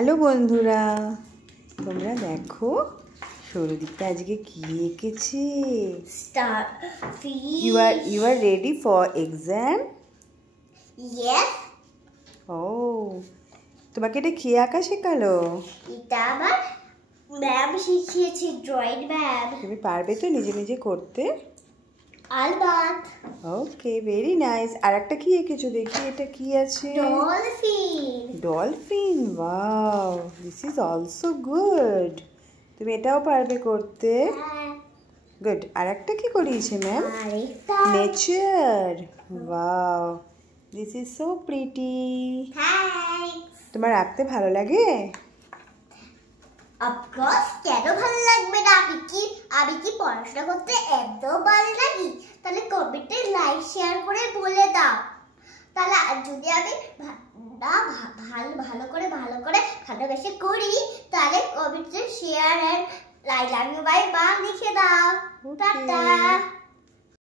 Hello বন্ধুরা, তোমরা দেখো সৌরদীপটা আজকে কি এঁকেছে। You are ready for exam? Yes. তোমাকে এটা কি আঁকা শেখালো? এটা আমার ম্যাম শিখিয়েছে, ড্রয়িং ম্যাম। তুমি পারবে তো নিজে নিজে করতে? আলবাত। ওকে, ভেরি নাইস। আর একটা কি এঁকেছো দেখি, এটা কি আছে? Dolphin. Dolphin, wow, this is also good. তুমি এটাও পারবে করতে? গুড। আর একটা কি করিয়েছে ma'am? Nature, wow, this is so pretty. Thanks. তোমার আঁকতে ভালো লাগে? অফকোর্স, কেন ভালো লাগবে না? আমি কি পড়াশোনা করতে এত ভালো লাগি? তাহলে কমেন্টে লাইক শেয়ার করে বলে দাও। তাহলে যদি আমি ভালো করে ভালোবেসে করি, তাহলে কমেন্টে share and like, love you, bye bye লিখে দাও। টাটা।